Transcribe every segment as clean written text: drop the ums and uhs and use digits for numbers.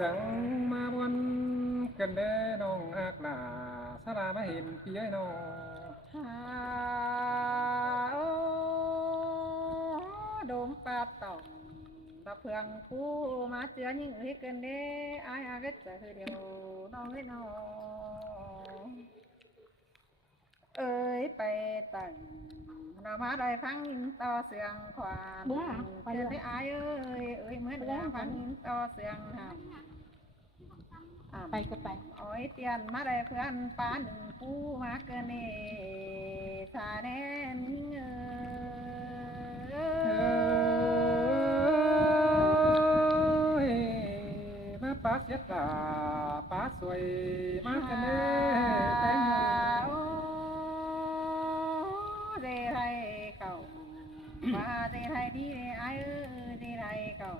จังมาบนกันเด้น้องฮักหลาสลามาเห็นพี่ไอ้น้องฮาโอ้โดมปาตองตะเพืองกูมาเจือยิ่งเฮ้ยกันเด้อายอาก็จะคือเดียวน้องเอ้ยน้องเอ้ยไปตั้งเรามาได้ฟังยินต่อเสียงควานเจอได้อายเอ้ยเมื่อได้ฟังยินต่อเสียงหำ ไปก็ไป โอ้ยเตียนมาได้เพื่อนป้าหนึ่งผู้มาเกินเนสาแนนเฮ้ยมาป้าเสียตาป้าสวยมากันเด้แต่งงาน โอ้เจไทยเก่าว่าเจไทยดีไอ้เจไทยเก่า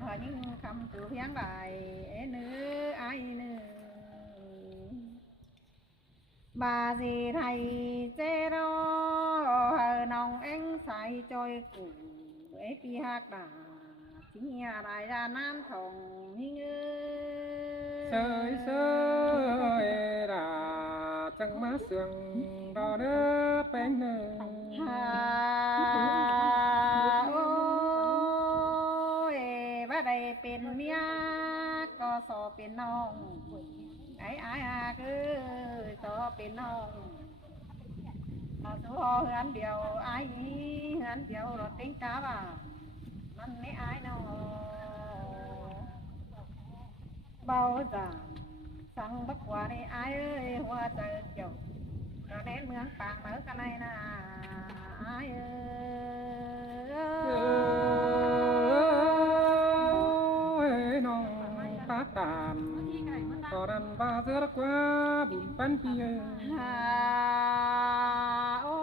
พอยิ่งคำตัวเพียงใบเนื้อไอ้เนื้อ bà gì thầy chê đó nòng anh sai trôi củ ấy khi hát đà chính nhà đại gia nam thòng hi ngư sơi sơi đà chẳng má sương đò đỡ bánh nơ ôi bà đâyเป็นเมียก็สอเป็นน้องไอ้คือสอเป็นน้องมาสู้เฮือนเดียวไอ้เฮือนเดียวรถติ้งกาบ่ามันไม่ไอ้น้องเบาจังสั่งบักว่าในไอ้เอ้ยหัวใจเกี่ยวกระเด็นเมืองปากเหมือกันในนาไอ้เอ้ย น้องป้าตามตอนนั้นป้าเสือกว่าบุญปันพี่ โอ้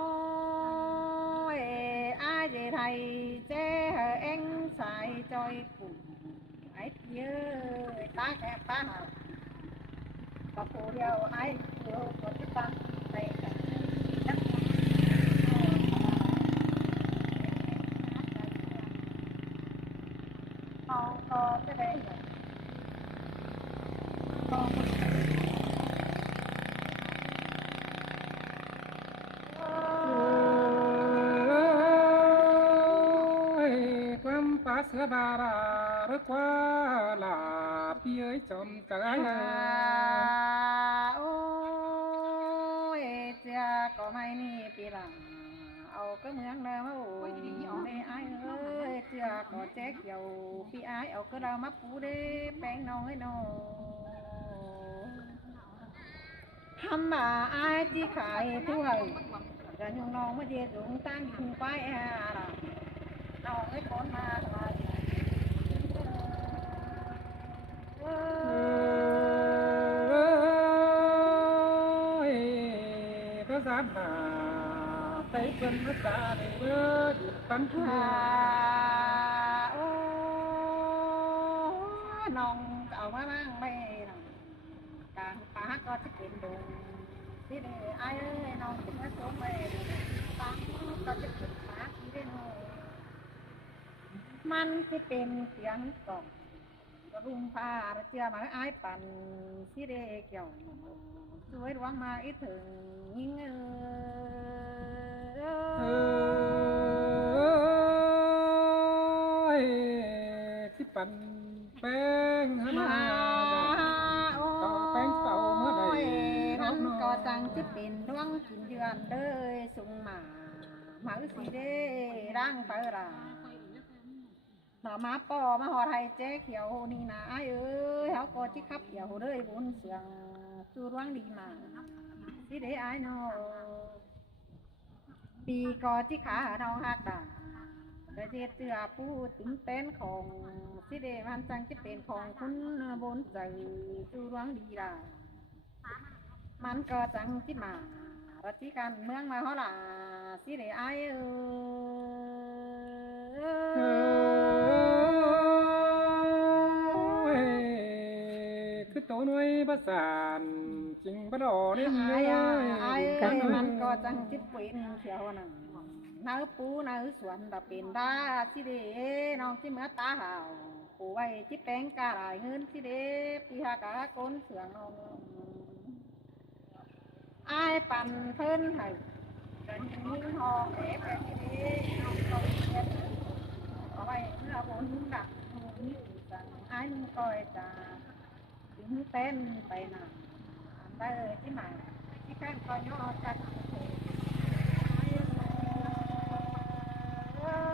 ยai về thầy chế hờ anh xài trôi cùng ấy như ta kẹp ta hờ có phụ điều ai phụ có chút tăng đây là đất không có cái đây rồi khôngความป้าเสือบาราหรือว่าลาพี่เอ้ยจอมกะไอ้ โอ้ยเจ้าก็ไม่นี่ปีหลังเอาก็เมืองเดิมโอ้ยไม่ไอ้เอ้ยเจ้าก็แจ๊กเกี่ยวพี่ไอ้เอาก็เรามาปูได้แป้งน้อยน้ทำมาไอ้ที่ขายทั่วแต่ยงน้องมาเดียดงตั้งคุงไปอะไรน้องไอ้คนมาทำไมภาษาหนาไปเป็นภาษาในเมื่อหยุดปันทุก โอ้น้องเอามาบ้างไม่น้องกลางป่าก็จะเป็นดงที่เด้ไอ้เอ้ยน้องถึงมาสมไปป่าก็จะเป็นป่าที่เด้น้องมันจะเป็นเสียงกล่องกระรุมผ้าเชื่อมาไอ้ปั่นที่เด้เกี่ยวช่วยร้องมาอีถึงยิ่งที่ปั่นแป้งให้มาต่อแป้งเป่าเมื่อใด มันก็จังจะเป็นร่วงกินเดือนเลยสุงหมาหมาสีเด้ร่างไปละต่อมาปอมาหอไทยเจ๊เขียวนี่นะเอ้ยเขาก็จิขับเขียวเลยบนเสียงจูร่วงดีมาสีเด้ไอ้นอปีก็จิขาน้องฮักด่าแต่เจเจือพูดถึงเต้นของสีเด้มันจังจะเป็นของคุณบนใจจูร่วงดีล่ะมันก็จังจิมารัชการเมืองมาเขาล่ะสีเด้ไอ้คือตัวหน่วยประสานจริงประดอเนี่ย มันก็จังจิตเป็นเขียวน่ะเนื้อปูเนื้อสวนแต่เป็นได้สิเดน้องที่เมื่อตาหาว ปูไว้ที่แป้งกาหลายเงินสิเด้ปีหากะก้นเสืองนองอายปั่นเพิ่นให้เป็นยิ่งหองเอ๋แบบนี้น้องต้องเรียนเอาไว้เมื่อบนดักหูนี่สั่งอายมึงคอยจ่าถึงเต้นไปหนาอันได้ที่ไหนที่แป้งคอยย่อจัด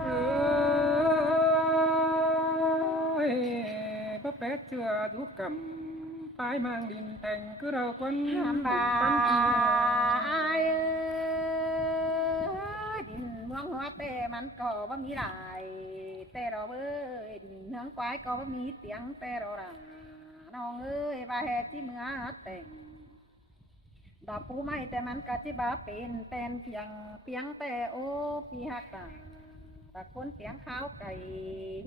เอ้ยบ่แปดเชื่อทุกกรรมปลายมางดินแต่งคือเราคน ทำบา ปันเกีย อายดินเมืองหัวแต่มันก็บ่มีหลายแต่เราเอ้ยดินเมืองควายก็บ่มีเตียงแต่เราล่ะน้องเอ้ยว่าแห่ที่เมืองแต่งดอกปูไม่แต่มันก็จิบ่เป็นเป็นเพียงแต่โอ้พี่ฮักตาตะคนเสียงข้าวไก่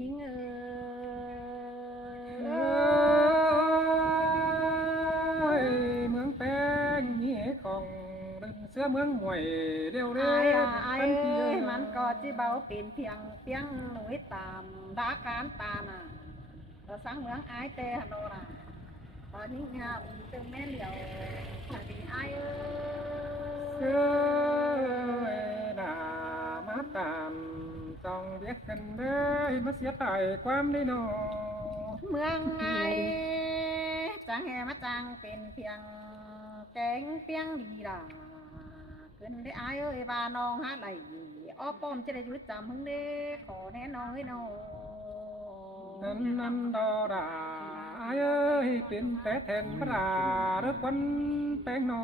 หิงเอ้ เอ้ยเมืองแป้งนี่ของลืมเสื้อเมืองหวยเร็วเร็ อาย ปันเกีย มันก็จิเบาเป็นเพียงหนุ่ยตามดาการตาน่ะเราสังเมืองอายแต่ฮันโนราตอนนี้งาตึงแม่เหลียวทางดีอาย เอ้ยด่ามาตามต้องเรียกกันเลยมาเสียตายความได้นอ เมืองไงจังแหมาจังเป็นเพียงแกงเปียงดีล่ะขึ้นได้อายเอ้ยบาน้องหาไหลอ้อป้อมจะได้ยุดจำมึงเด้ขอแน่น้องเอ้ยน้อง นั้นดอดาเอ้ยเป็นแต่แทนพระหรือคนแป้งนอ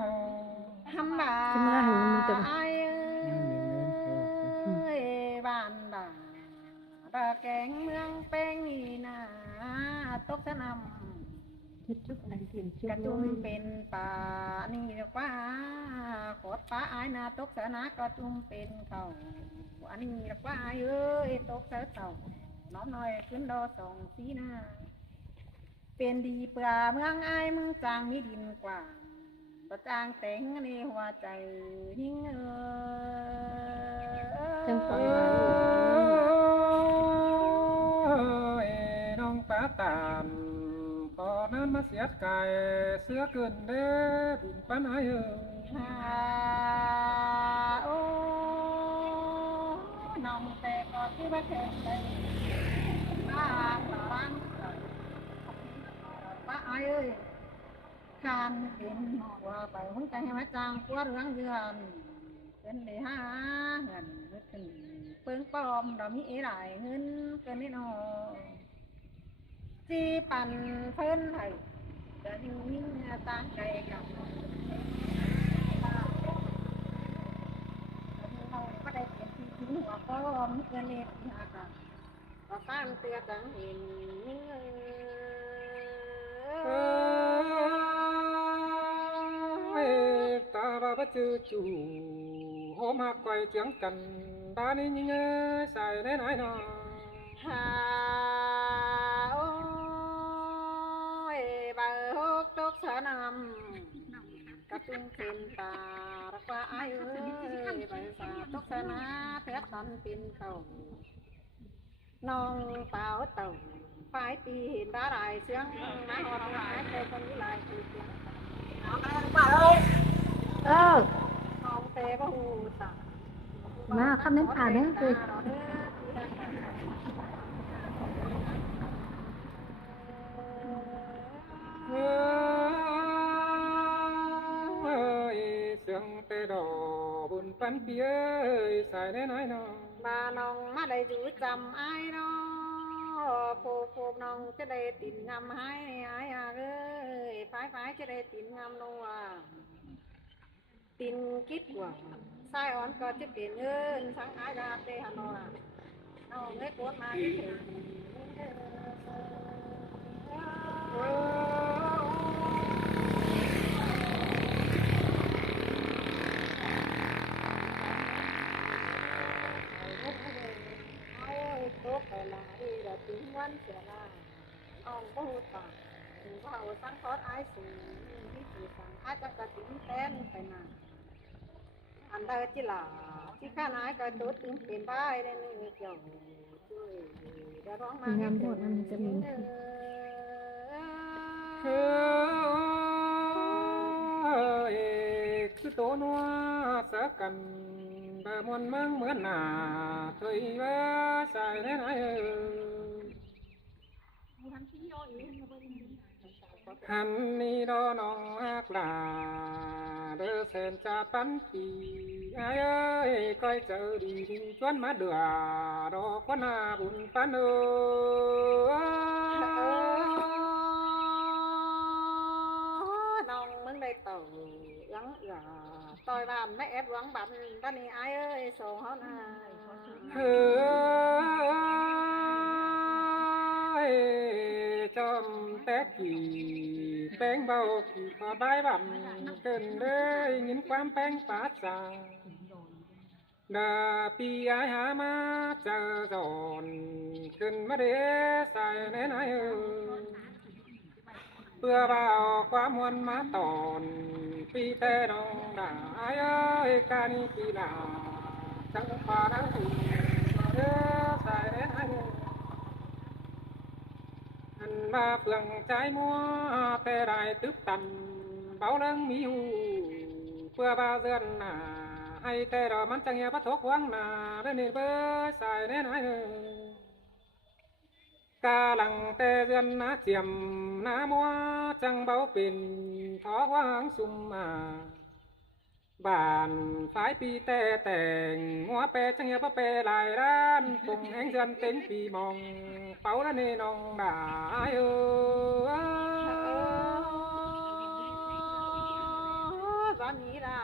ทำบาไอ้เอ้ยบ้านด่าตะแกงเมืองแป้งนี่นาตกสนำกระจุมเป็นป่านี่เรียกว่าขอดป่าไอ้นาตกสนากระจุมเป็นเขาอันนี้เรียกว่าเอ้ยตกเสเต่าน้องน้อยขึ้นดอสองสีหน้าเป็นดีเปล่าเมืองไอ้มึงจางมีดินกว่าประจางแต่งในหัวใจหิ้งเอ้ยน้องป้าตามตอนนั้นมาเสียกายเสื้อเกินเด้บุญปันเอ้ย โอ้น้องแต่ก็ที่ว่าเกิดไปบ้านบ้านป้าไอ้เอ้ยคานเป็นหัวไปหุ่นใจให้มาจางกัวเรื่องเดือนเป็นเลยหาเงินขึ้นเปิ้งปลอมเรามีหลายเงินเกินนิดหน่อยจีปันเพิ่นให้จะยิ่งตั้งใจกับเราก็ได้เป็นที่ถึงหัวก็มีเกินเล็กที่หากันก็ตั้งเตือจังเห็นยิ่งตาบาบจือจูหอมหักไกวเจียงกันตานี่ยิงใส่ได้ไหนนอ หาโอ้ยบาฮกตกสนำกระตุ้งเป็นตารักว่าไอ้เอ้ยใบสาตกสนาเถือตันเป็นเต่าน้องเต่าเต่าฝ่ายปีเห็นดาไรเสียงมาหอเราหายใจคนนี้ลายคือเสียงน้องเตะก็หูตา มาคำนึงผ่านเด้อคือ เอ้ยเสียงเตะดอบุญปันเปียใส่ได้ไหนนอ มาน้องมาได้จูจำไอ้น้องผูกน้องจะได้ติดงำให้ไอ้เอ้ยฝ่ายจะได้ติดงำนัวตินคิดว่าไส้อ่อนก็จะเปลี่ยนเงินทั้งไอ้ดาเตหันนอน้องได้โกดมาที่ถึงตกไปละที่เราถึงวันเสียละอ่องก็หูตาถึงเขาสังคอดไอ้สูงที่สีสังไอ้จะกระติ้งเต้นไปนานอันใดที่หล่าที่ข้าน้ายก็ตุดถึงเป็นบ้าได้นี่เกี่ยวช่วยได้ ร้องมาง ามโพดมันจะมี เฮ้ยคือโตนัวสักกันเบอร์มวนเมืองเหมือนหนาเคยว่าใส่แน่ไหนหันนี่ดอน้องฮักลาเด้อเซนจะปันปีไอ้เอ้ยก้อยเจอดีชวนมาเดือดอกคนหาบุญปันเอ้น้องมึงได้เต่ายังอย่าต่อยบ้านไม่แอบหวังบันตอนนี้ไอ้เอ้ยส่งเขาหน้า เฮ้ยจอมแตกกี่แป้งเบากี่ขอใบบั่นเกินเลยยินความแป้งปาดจาดาปีไอหามาเจอจอนขึ้นมาเดใส่ในไหนเพื่อเบาความมวลมาตอนปีแต่น้องด่าไอ้เอ้ยการนี้ปีหนาจังฟ้าดังหุ่นเด้อใส่ในไหนอันมาเปลืองใจมัวแต่ได้ตึบตันเบาเรื่องมีอยู่เพื่อเบาเดือนหนาให้แต่เรามันจังเหี่ยพระทกวังหนาเด้อนี่เบอใส่ในไหนกาลังแต่เดือนนาเจียมนามัวจังเบาเป็นท้อวางซุ่มมาบ้านฝ่ายปีแต่งหัวแปรจังเหี่ยพระแปรหลายร้านคงแห่งเดือนเต็มปีมองเป่าละเนน้องด่าบ้านนี้ล่ะ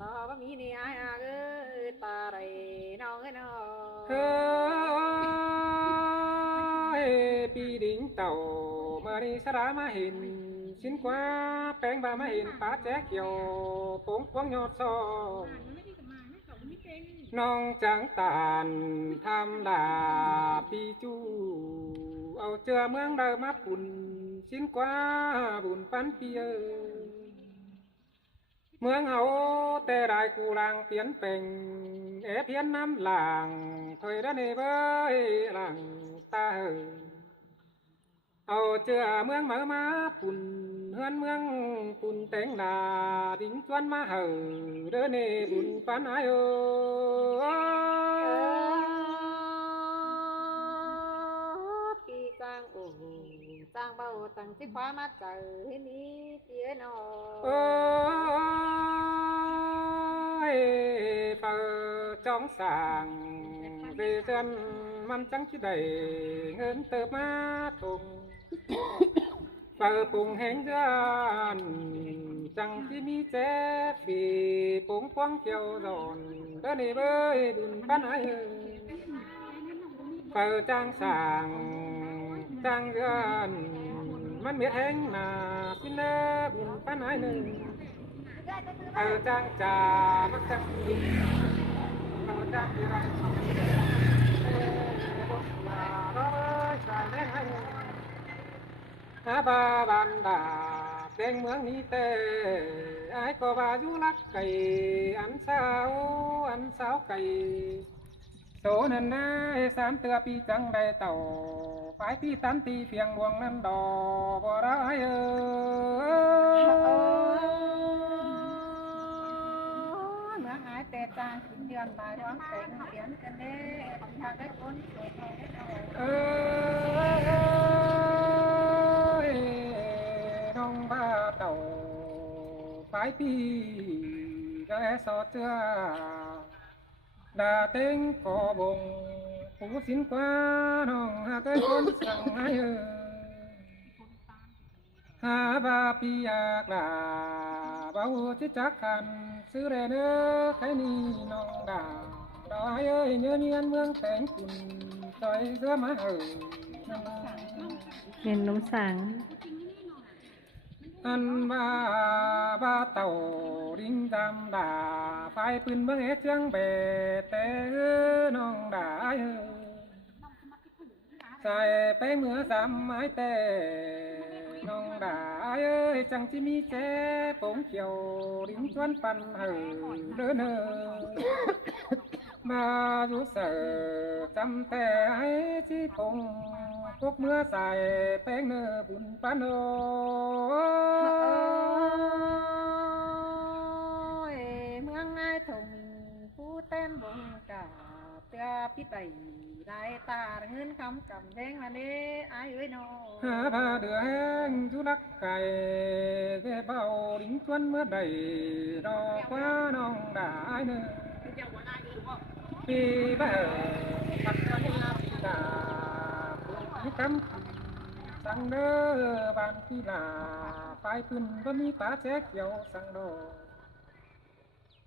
ต่อบ้านนี้นี่ไอ้อาเอ้ยตาไรน้องเอ้ยน้อง เฮ้ยปีดิ่งเต่าเมื่อนี้สระมาเห็นชิ้นกว่าแป้งบามาเห็นป้าแจ๊กเกี่ยวโป่งพวงยอดซองน้องจังตานทำดาปีจูเอาเจือเมืองเดิมมาปุ่นชิ้นกว่าบุญปันปีเมืองเอาแต่ได้กูลางเปลี่ยนเป็นเพียนน้ำหลางถอยระเนเบยหลังตาเอาเจือเมืองมาปุ่นเฮือนเมืองปุ่นแต่งดาดิ้งชวนมาเด้อเนบุญปันไอปีจางโอ้จางเบาตั้งที่คว้ามาเจอที่นี้เตี้ยนอ เปิดจ้องสางเรเจนมันจังคิดได้เงินเติบมาตรงเปิดปุ่งแห่งเดือนจังที่มีเจ๊ฝีปุ่งพวงเขียวดอนเดินนี่เบยบุญปันไอเปิดจ้างสางจ้างเดือนมันเมียแห่งนาสินเนบุญปันไอหนึ่งจังจ่ามักจังยิงจังที่ไรหาบาบันดาเด้งเมืองนี้เตไอ้ก็บาอยู่รักไก่อันสาวไก่โซนันได้สามเตือปีจังได้เต่าฝ่ายพี่ตันตีเพียงดวงนั้นดอกบ่ร้ายแต่จางกินเดือนบายร้องแต่งเขียนกันเด้ทางได้คนสวยน้องบ้าเต่าฝ่ายพี่ก็แอสอดเจือดาเต็งก่อบงผู้สินกว่าน้องหาได้คนสั่งให้หาบาปีอยากลาบ่าวจิจักขันซื้อเรเนอใครนี่น้องดาดอยเอ้ยเนื้อเนียนเมืองแต่งคุณซอยเสื้อมาเห็นนมสัง อันบาเต่าดิ้งดำดาไฟปืนเมืองเชียงเบแต่น้องดาใส่ไปเมื่อสามไม้แต่น้องดาเอ้ยจังที่มีเจ๊โป่งเขียวดิ้งชวนปันเด้อเนอ mà rú sợ chăm tè ấy chi phùng cúc mưa dài bén nơ bùn pan ô ยเมืองนายถงผู้เต้นบงกาเตือพี่ไตได้ตาเงินคำกำแดงละเด้อายเอ้ยน้อ hà ba đưa hang chú lắc cày về bao đính tuấn mưa đầy đò quá nong đã nơ đi bà mặt con đi là đi cắm sang đơ bàn khi là phải phun có mi phá chết dầu sang đồ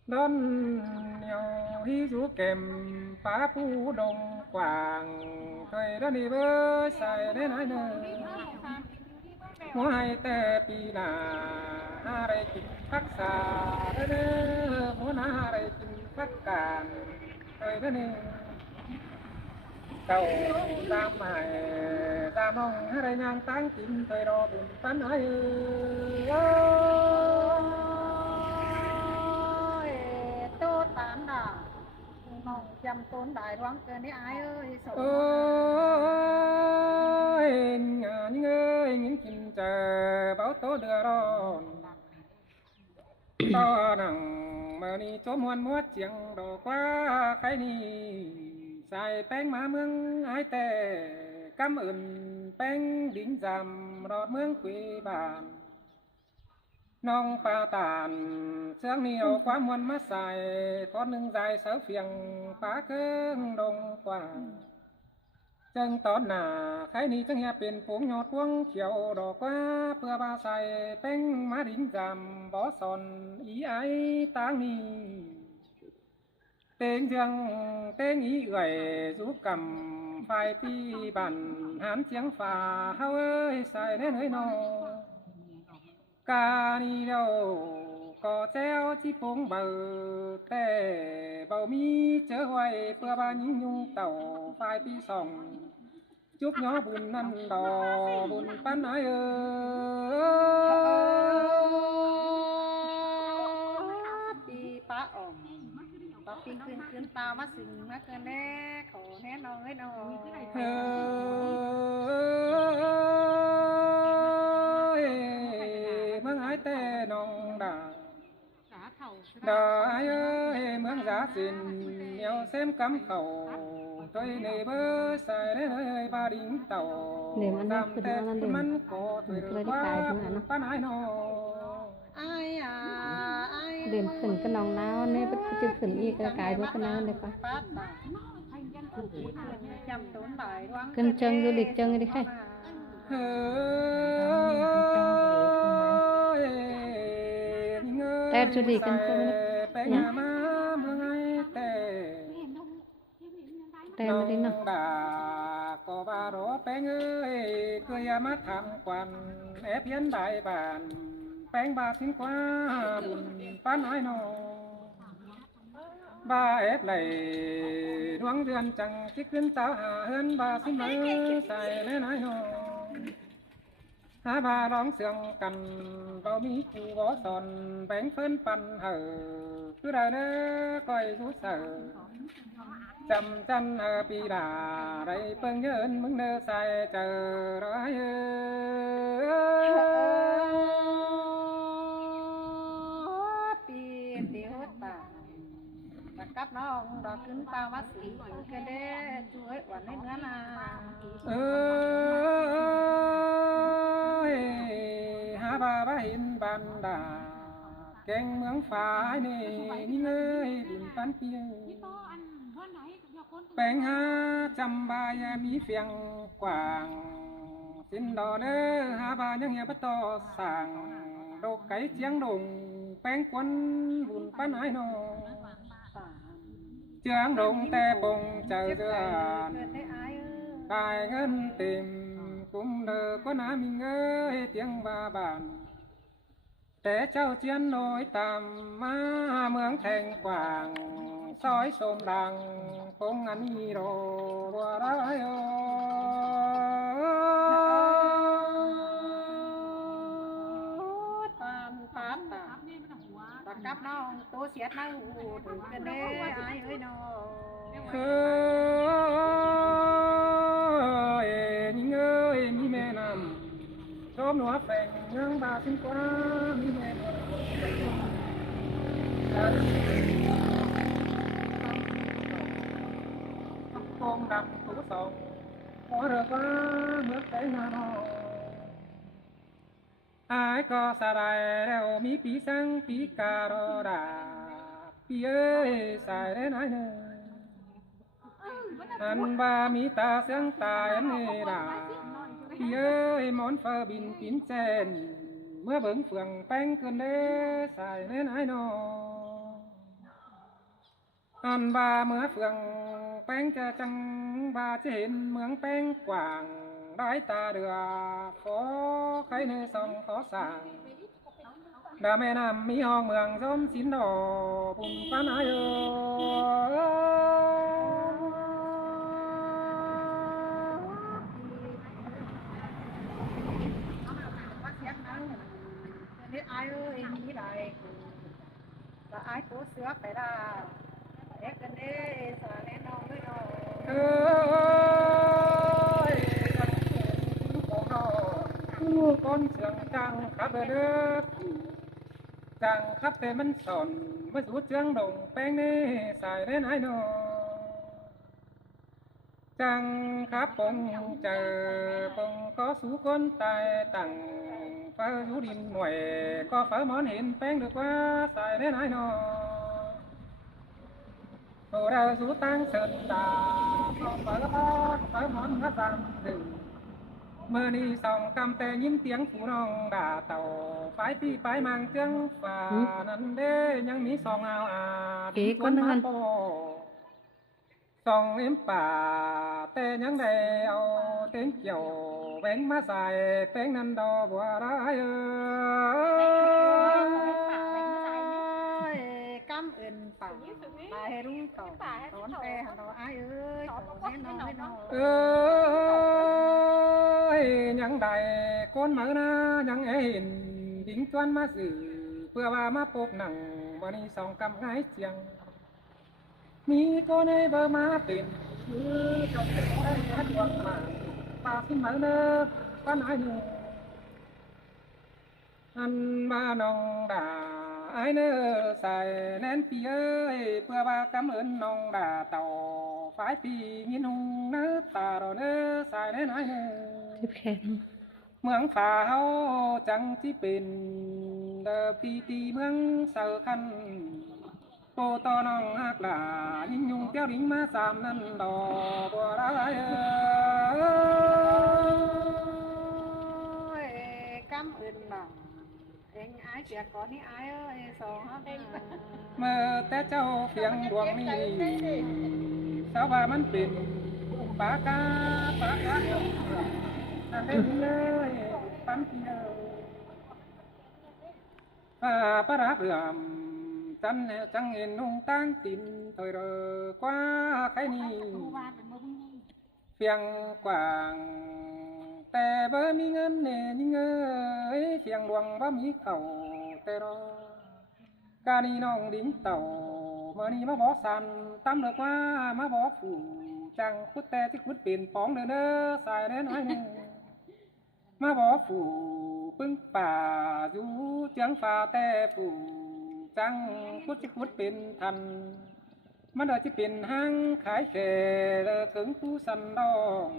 đón nhiều hi rú kèm phá phu đông quảng thời đó đi bơi xài đến ai nơi mua hai tè pi là ha đây kinh phát xà đơ mua na ha đây kinh phát càn thời đó đi cầu tam mài tam mong ha đây nhang táng kim thời đó buồn tán ai tô tán đà mong chăm tôn đại đoán cơn đấy ai ơi sầu ôi những ơi những chim chờ báo tố đưa đón to nằng mà đi chỗ muôn múa chiêng đồ quá cái ni xài bánh má mương ái tè cảm ơn bánh đính giảm đọt mương quê bản nong pa tàn sương nhiều quá muôn mắt xài con lưng dài sáu phiền phá cơn đông quảng chân tón nà khai ni chân nhà biển phúng nhọt quăng chiều đỏ quá bữa ba xài bánh má đính giảm bó sòn ý ái táng ni tên dương tên ý gầy rú cầm phai pi bản hán chiếng phà hao ơi xài đến nơi nọ ca ni đâu có treo chi phúng bờ tè bầu mi chớ hoài bữa ba những nhung tàu phai pi sòng chúc nhỏ buồn ăn đò buồn pan áiปีป้าอ่อมป้าปีขึ้นตามาสึงมาเกินแน่ขอแน่นอนเอ้ยน้อง เมืองไอ้เต้นองด่าด่าไอ้เอ้ยเมืองgiả xin nhiều xem cắm khẩu tôi này bơ xài đến nơi ba đỉnh tàu làm tết mắn cổ tuổi được quá pan ai nó ai à ai เดิมขึ้นก็น้องน้าวเนี่ยไปจะขึ้นอีกกายว่าก็น้าวเลยปะ ป้าตาจำต้นบ่ายร้อง ขึ้นเชิงดูดิเชิงดิใคร แต่จุดีกันเชิงนี่เนี่ยแต่ไม่ได้เนาะ có ba đó bé ơi cười mắt thầm quan ép hiến đại bản bánh ba xin quá buồn phán nói nó ba ép lại đoán duyên chẳng chỉ khuyên tao hà hơn ba xin nói xài lên nói nó hai ba đón xương cần vào mi chu bó sòn bánh phơn pan hở cứ đời đó coi rú sợ chăm chân pi đà đây phân nhân mừng nơ sai chờ đó aiปีเดียวตาตะกับน้องดอกขึ้นตามาสีเกเด้ช่วยวันให้เนื้อนา há ba ba hin ban đà keng mướng phá này những ơi buồn pan pia bèn ha chăm ba ya mi phiền quảng xin đò đơ ha ba những nhà bắt to sàng đồ cái chiang đồng bèn quân buồn pan ai nó chiang đồng te bông chờ dườn tài ngân tìm cũng đờ có ná mình ơi tiếng ba bàn để cháu chiến nối tàm má mướng thành quảng sói xôm đằng không ăn gì đồ qua đó tàn phát tà tà cấp น้องตัวเสียดน้าหูถึงกันเด้อายเอ้ยน้อง เอ้ยยิงเอ้ยมีแม่นำชอบหนัวแฝงยังบาสินกว่ามีแม่นำตองดำตัวสองหัวเรือว่าเมื่อไกลนานอายก็สลายแล้วมีปีสังปีการอดาปีเอ้ยสายได้ไหนเนออันบามีตาเสียงตาอันเนดาปีเอ้ยมอนเฟอบินปินเจนเมื่อเบิ่งเฟืองแป้งเกินเด้สายได้ไหนนออันบาเมื่อเฟืองแป้งจะจังบาจะเห็นเมืองแป้งกว้างได้ตาเดือขอใครในสองขอสั่งดาแม่น้ำมีห้องเมืองส้มสินดอปุ่มปานายว่าเสียดน้าเด้อายเอ้ยมีได้ละอายตัวเสือไปละเอ็กกันเด้สาแน่น้องเอ้ยน้อง เอ้ยลูกของเราลูกก้นเสียงจังครับเด้อจังครับแต่มันสอนมาสู่เจียงดงแป้งนี่สายได้ไหนนอจังครับปงเจอปงก็สู่คนตายตั้งฟ้าอยู่ดินหน่วยก็ฟ้ามอนเห็นแป้งđượcว่าสายได้ไหนนอโอ้เราสู่ตั้งเสด็จตาก็ฟ้ามอนก็สั่งถึงเมื่อนี้สองกำแต่ยิ้มเสียงผู้น้องด่าเต่าไปปีไปมังเจียงฝ่านั้นเด้ยังมีสองเอาเก๋ก้นทั้งนั้น สองเอ็มป่าแต่ยังได้เอาเต็งเกี่ยวแบงมาใส่เต็งนันดอบัวร้ายกำเอินป่าตายรุ่งต่อตอนแต่หันเราอายเอ้ยขอแน่นอนน้อง เอ้ยยังได้คนมานะยังเห็นดิ้งจวนมาสื่อเพื่อว่ามาปกหนังวันนี้สองกำง่ายเจียงมีคนในเบอร์มาเป็นคือจงเป็นได้แค่ดวงมาปาขึ้นมาเนอป้าหนายหนูอันมาน้องด่าไอ้เนอใส่แน่นปีเอ้ยเพื่อว่ากำเอินน้องด่าเต่าฝ่ายปียินหงเนื้อตาเราเนอใส่แน่นไอ้เนอ เจ็บแขน เมืองฝ่าเฮาจังที่เป็นเดอปีตีเมืองเสือคันโปตอน้องหักหลายิงยุงเตี้ยวดิ้งมาสามนั่นดอกบัวร้ายกำเอินหลังเองอายเสียก่อนนี่อายเอ้ยสองเอง เมื่อแต่เจ้าเพียงดวงนี้สาวว่ามันเป็นปากานั่นเองเลยปันเพียวปราเรื่อมจันจังเห็นนุ่งตั้งตินถอยเรอกว่าใครนี่เพียงกว่างแต่เบอมีเงินเน่ยิ่งเอ้ยเพียงดวงบ่มีเข่าแต่รอกานีน้องดิ้งเต่าเมื่อนี้มาบอกสันตั้มเลิกว่ามาบอกผู้จังคุดแต่ที่คุดเป็นปองเด้อเด้อสายแน่น้อยหนึ่งมาบอกผู้ปึ้งป่าอยู่เจียงฝ่าแต่ผู้จังคุดที่คุดเป็นทันมันเดาจะเป็นห้างขายแก่ถึงผู้สันดอง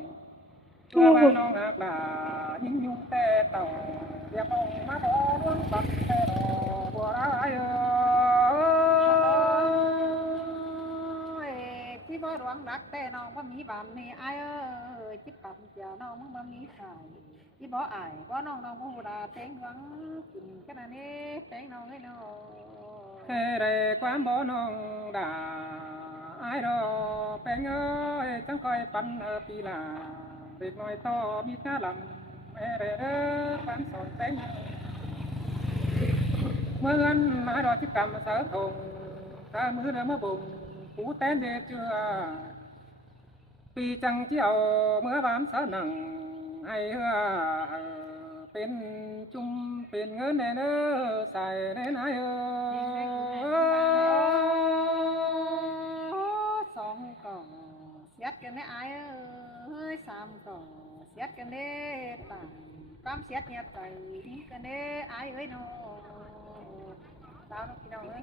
ตัวบ้านน้องหักหลายิ่งยุ่งแต่เต่าเรียกองมาบอกดวงตัดแต่ดอกบัวร้ายที่บ่หลวงรักแต่น้องบ่มีบานนี่อายเอ้ยจิบปับเจ้าน้องมึงบ่มีขายที่บ่อายบ่น้องบ่ฮู้ดาเต็งหวังกินขนาดนี้เต็งน้องให้น้อง แค่ได้ความบ่น้องด่าอายดอแป้งเอ้ยจังคอยปันปีลาเด็กน้อยต่อมีหน้าลำแม่เด้อความสอนแป้งเมื่อเงินมาดอจิกรรมเสือทงถ้ามือเดิมมาบุงผู้แตนเด็ดเจือปีจังเจียวเมื่อบ้านเสือหนังให้เป็นจุ่ม เป็นเงินแน่เนอใส่ในไหนสองก่อเสียดกันได้อายเอ้ยสามก่อเสียดกันได้ต่างความเสียดเนี่ยใจกันได้อายเอ้ยน้องสาวน้องพี่น้องเอ้ย